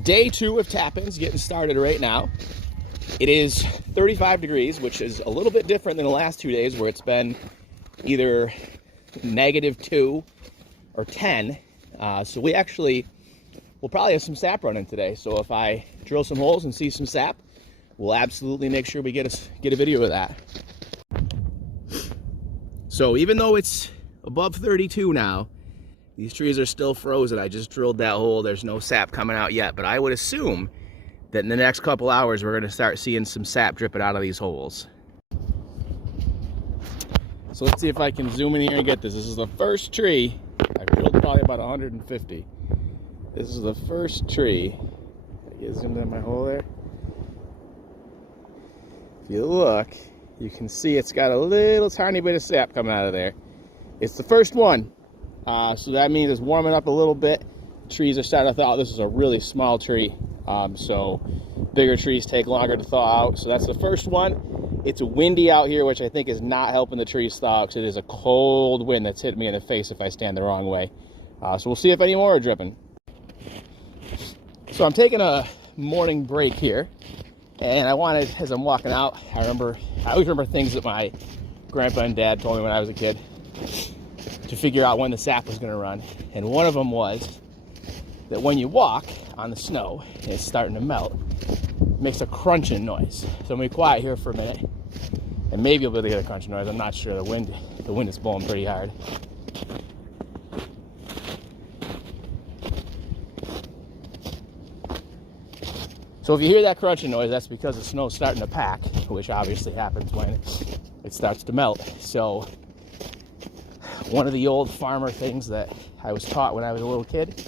Day 2 of tap-ins getting started right now. It is 35 degrees, which is a little bit different than the last 2 days where it's been either -2 or 10. So we actually will probably have some sap running today. So if I drill some holes and see some sap, we'll absolutely make sure we get a video of that. So even though it's above 32 now, these trees are still frozen. I just drilled that hole. There's no sap coming out yet, but I would assume that in the next couple hours, we're going to start seeing some sap dripping out of these holes. So let's see if I can zoom in here and get this. This is the first tree. I've drilled probably about 150. This is the first tree. I zoomed in my hole there. If you look, you can see it's got a little tiny bit of sap coming out of there. It's the first one. So that means it's warming up a little bit. Trees are starting to thaw out. This is a really small tree. So bigger trees take longer to thaw out. So that's the first one. It's windy out here, which I think is not helping the trees thaw because it is a cold wind that's hitting me in the face if I stand the wrong way. So we'll see if any more are dripping. So I'm taking a morning break here. And I wanted, as I'm walking out, I always remember things that my grandpa and dad told me when I was a kid to figure out when the sap was going to run. And one of them was that when you walk on the snow and it's starting to melt, it makes a crunching noise. So I'm going to be quiet here for a minute, and maybe you'll be able to get a crunching noise. I'm not sure. The wind is blowing pretty hard. So if you hear that crunching noise, that's because the snow's starting to pack, which obviously happens when it starts to melt. So one of the old farmer things that I was taught when I was a little kid,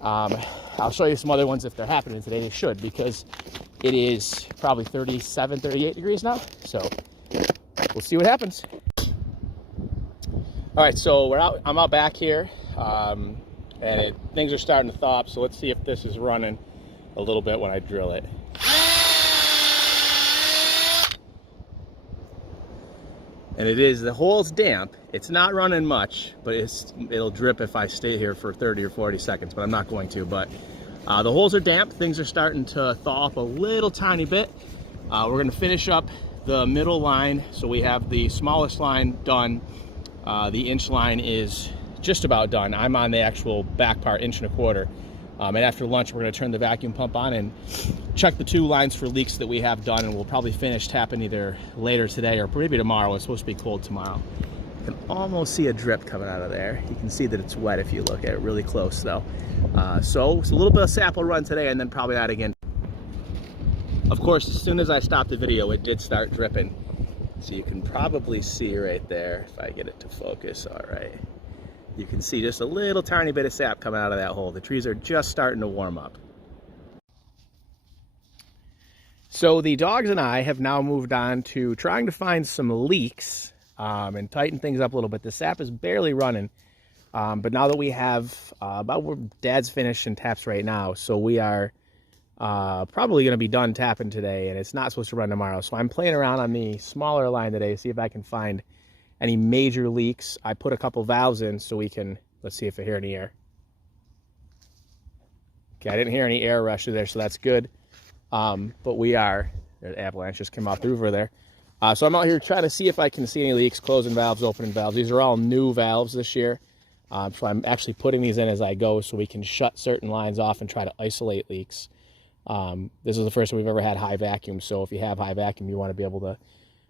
I'll show you some other ones if they're happening today. They should, because it is probably 37, 38 degrees now. So we'll see what happens. All right, so I'm out back here, and things are starting to thaw up. So let's see if this is running a little bit when I drill it. And it is, the hole's damp. It's not running much, but it'll drip if I stay here for 30 or 40 seconds, but I'm not going to. But the holes are damp. Things are starting to thaw up a little tiny bit. We're gonna finish up the middle line. So we have the smallest line done. The inch line is just about done. I'm on the actual back part, 1.25 inches. And after lunch, we're going to turn the vacuum pump on and check the 2 lines for leaks that we have done, and we'll probably finish tapping either later today or maybe tomorrow. It's supposed to be cold tomorrow. You can almost see a drip coming out of there. You can see that it's wet if you look at it really close, though. So it's a little bit of sap will run today, and then probably not again. Of course, as soon as I stopped the video, it did start dripping. So you can probably see right there, if I get it to focus. All right. You can see just a little tiny bit of sap coming out of that hole. The trees are just starting to warm up. So the dogs and I have now moved on to trying to find some leaks and tighten things up a little bit. The sap is barely running, but now that we have about where Dad's finishing taps right now, so we are probably going to be done tapping today, and it's not supposed to run tomorrow. So I'm playing around on the smaller line today to see if I can find any major leaks. I put a couple valves in so we can, let's see if I hear any air. Okay, I didn't hear any air rush there, so that's good. But we are, the avalanche just came out through over there. So I'm out here trying to see if I can see any leaks, closing valves, opening valves. These are all new valves this year. So I'm actually putting these in as I go so we can shut certain lines off and try to isolate leaks. This is the first time we've ever had high vacuum, so if you have high vacuum, you want to be able to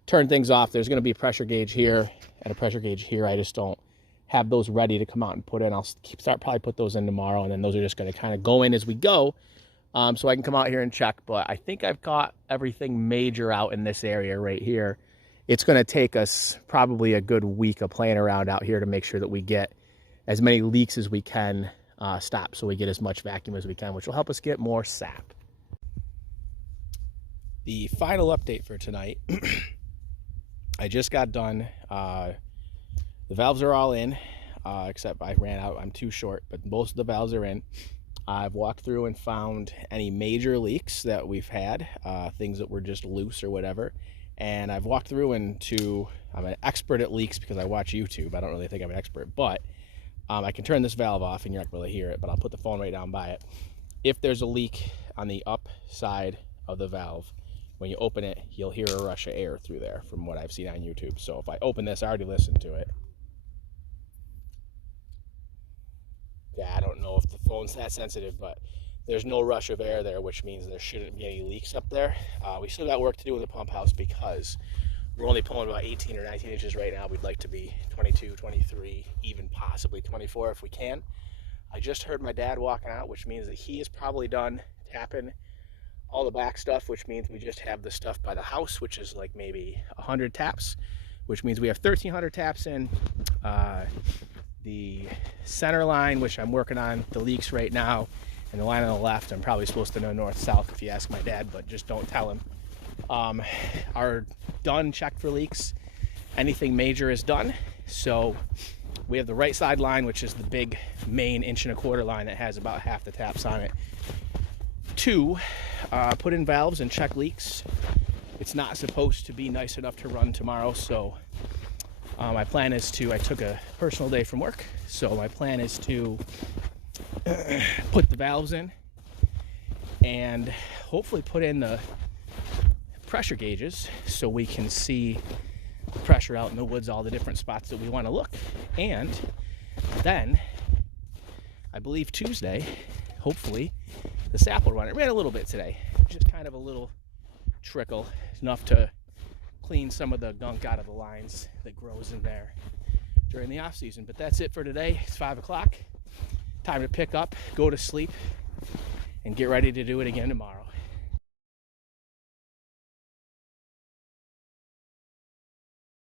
turn things off. There's going to be a pressure gauge here and a pressure gauge here. I just don't have those ready to come out and put in. I'll probably put those in tomorrow, and then those are just going to kind of go in as we go, so I can come out here and check. But I think I've got everything major out in this area right here. It's going to take us probably a good week of playing around out here to make sure that we get as many leaks as we can stop, so we get as much vacuum as we can, which will help us get more sap. The final update for tonight. I just got done. The valves are all in, except I ran out. I'm too short, but most of the valves are in. I've walked through and found any major leaks that we've had, things that were just loose or whatever. And I've walked through I'm an expert at leaks because I watch YouTube. I don't really think I'm an expert, but I can turn this valve off and you're not going to hear it, but I'll put the phone right down by it. if there's a leak on the up side of the valve, when you open it, you'll hear a rush of air through there from what I've seen on YouTube. So if I open this, I already listened to it. Yeah, I don't know if the phone's that sensitive, but there's no rush of air there, which means there shouldn't be any leaks up there. We still got work to do in the pump house because we're only pulling about 18 or 19 inches right now. We'd like to be 22, 23, even possibly 24 if we can. I just heard my dad walking out, which means that he is probably done tapping all the back stuff, which means we just have the stuff by the house, which is like maybe 100 taps, which means we have 1,300 taps in. The center line, which I'm working on the leaks right now, and the line on the left, I'm probably supposed to know north-south if you ask my dad, but just don't tell him, are done, checked for leaks. Anything major is done. So we have the right side line, which is the big main 1.25" line that has about half the taps on it, to put in valves and check leaks. It's not supposed to be nice enough to run tomorrow, so my plan is to, I took a personal day from work, so my plan is to put the valves in and hopefully put in the pressure gauges so we can see the pressure out in the woods, all the different spots that we want to look. And then I believe Tuesday, hopefully, the sap will run. It ran a little bit today, just kind of a little trickle, enough to clean some of the gunk out of the lines that grows in there during the off season. But that's it for today. It's 5 o'clock. Time to pick up, go to sleep, and get ready to do it again tomorrow.